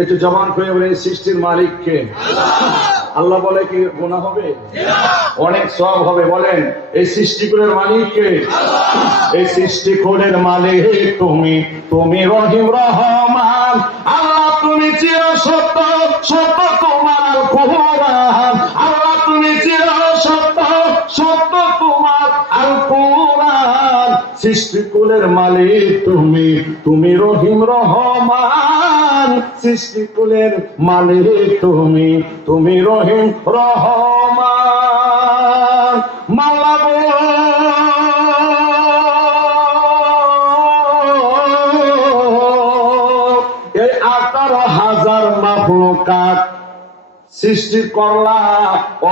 একটু জবান করে বলে সৃষ্টির মালিককে আল্লাহ বলে কি গুনাহ হবে? অনেক সওয়াব হবে। বলেন এই সৃষ্টিকুলের মালিককে। এই সৃষ্টিকুলের মালিক তুমি, তুমি রহিম রহমান। আল্লাহ তুমি চির সত্য, সত্য তোমার কুরআন। আল্লাহ তুমি চির সত্য, সত্য তোমার আল কুরআন। সৃষ্টিকুলের মালিক তুমি, তুমি রহিম রহমান। সৃষ্টিকুলের মালিক তুমি, তুমি রহিম রহমান। মাওলা গো এই 18,000 মাখলুকাত সৃষ্টি করলা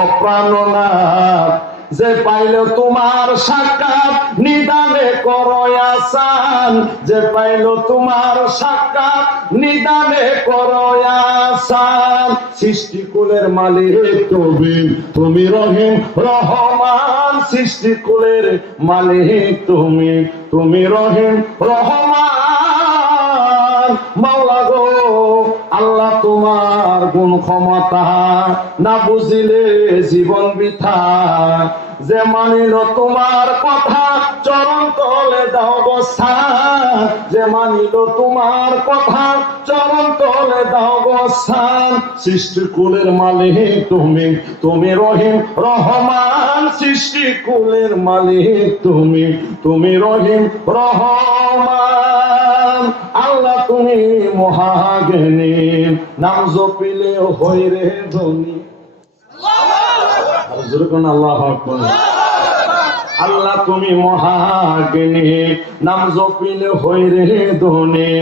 অপ্রাণনাথ। যে পাইল তোমার সাক্ষাৎ নিদানে করো আসান। যে পাইল তোমার সাক্ষাৎ নিদানে করো আসান। সৃষ্টিকুলের মালিক তুমি, তুমি রহিম রহমান। সৃষ্টিকুলের মালিক তুমি, তুমি রহিম রহমান। মাওলা গো আল্লাহ তোমার গুণ ক্ষমতা না বুঝিলে জীবন বৃথা। যে মানিল তোমার কথা চরণ তলে দাও বস্থান। যে মানিল তোমার কথা চরণ তলে দাও বস্থান। সৃষ্টিকুলের মালিক তুমি, তুমি রহিম রহমান। সৃষ্টিকুলের মালিক তুমি, তুমি রহিম রহমান। আল্লাহ তুমি মহাজ্ঞানী, নাম জপিলে হই রে ধনী। আল্লাহু আকবার। আল্লাহ তুমি মহাজ্ঞানী, নাম জপিলে হই রে ধনী।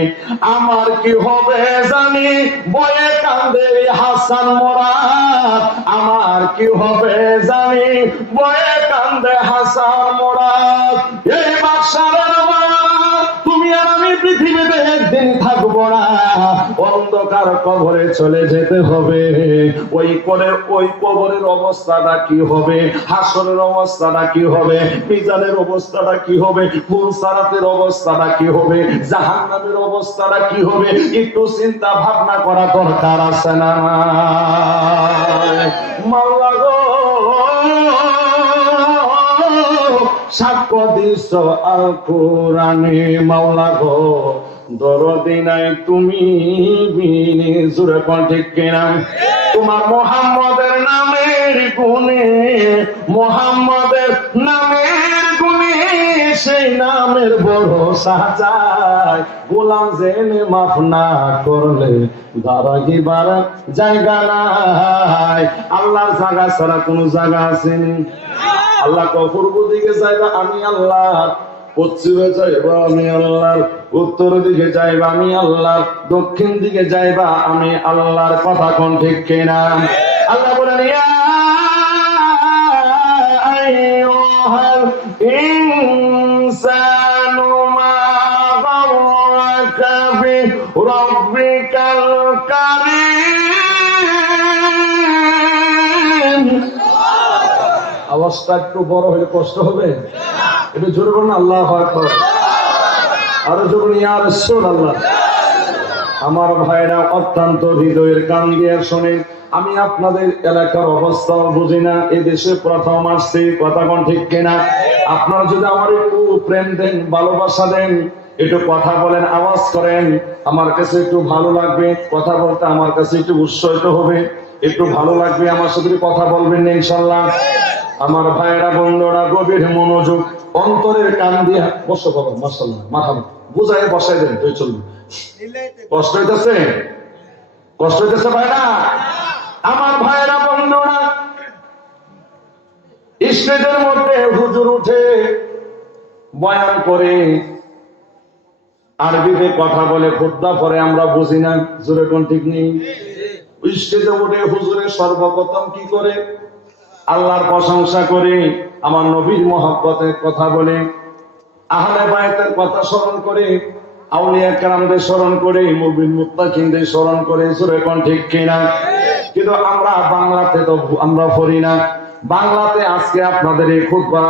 আমার কি হবে জানি বয়ে কান্দে হাসান মুরাদ। আমার কি হবে জানি বয়ে কান্দে হাসান মুরাদ। এই বাদশার তুমি আর আমি পৃথিবীতে একদিন থাকবো না। অন্ধকার কবরে চলে যেতে হবে। ওই কবরের অবস্থাটা কি হবে? হাসরের অবস্থাটা কি হবে? মিজানের অবস্থাটা কি হবে? ফুলসারাতের অবস্থাটা কি হবে? জাহান্নামের অবস্থাটা কি হবে? একটু চিন্তা ভাবনা করা দরকার আছে না? মাওলা গো সাক্ষ্য দিছ আল কোরআনে। মাওলা গো দরদি নাই তুমি বিনে। জোরে কোন ঠিক কিনা? তোমার মুহাম্মদের নামের গুণে, মুহাম্মদের নামের গুণে সেই নামের ভরসা যায়। গোলাম জেনে মাফ না করলে দাঁড়াইবার জায়গা নাই। আল্লাহর জায়গা ছাড়া কোন জায়গা আছে? আল্লাহ পূর্ব দিকে যাইবা আমি আল্লাহ, পশ্চিমে যাইবা আমি আল্লাহ, উত্তর দিকে যাইবা আমি আল্লাহ, দক্ষিণ দিকে যাইবা আমি আল্লাহর কথা কোন ঠিক কিনা? আল্লাহ বলেন ইয়া আইয়ুহাল ইনসানু মা গাররাকা বিরাব্বিকাল কারীম। আওয়াজটা একটু বড় হলে কষ্ট হবে। একটু জোরে বলুন আল্লাহু আকবার। আরো জোরে ইয়া রাসূলুল্লাহ। আমার ভাইরা অত্যন্ত হৃদয়ের কান দিয়ে শোনে। আমি আপনাদের এলাকার অবস্থাও বুঝি না। এই দেশে প্রথম আসছি, কথা কোন ঠিক কিনা? আপনারা যদি আমার একটু প্রেম দেন, ভালোবাসা দেন, একটু কথা বলেন, আওয়াজ করেন, আমার কাছে একটু ভালো লাগবে। কথা বলতে আমার কাছে একটু উৎসাহিত হবে, একটু ভালো লাগবে। আমার সাথে কথা বলবেন না ইনশাআল্লাহ। আমার ভাইয়েরা বন্ধুরা গভীর মনোযোগ অন্তরের কান দিয়ে বসো বাবা। মাশাআল্লাহ মাথা বুঝাই বসাই দেন, তুই চলবে। কষ্ট হইতেছে? কষ্ট হইতেছে ভাইরা? আমার ভাইয়েরা বন্ধুরা স্টেজের মধ্যে হুজুর উঠে বয়ান করে, আরবিতে কথা বলে, খুতবা পরে আমরা বুঝি না। জোরে কোন ঠিক নেই? স্টেজে উঠে হুজুরে সর্বপ্রথম কি করে? আল্লাহর প্রশংসা করে, আমার নবীর মহব্বতের কথা বলে, আহলে বায়তের কথা স্মরণ করে, আউলিয়া কেরামদের স্মরণ করে, মুমিন মুত্তাকিনদের স্মরণ করে। জোরে কোন ঠিক কিনা? কিন্তু আমরা বাংলাতে তো আমরা পড়ি না। বাংলাতে আজকে আপনাদের এই খুতবা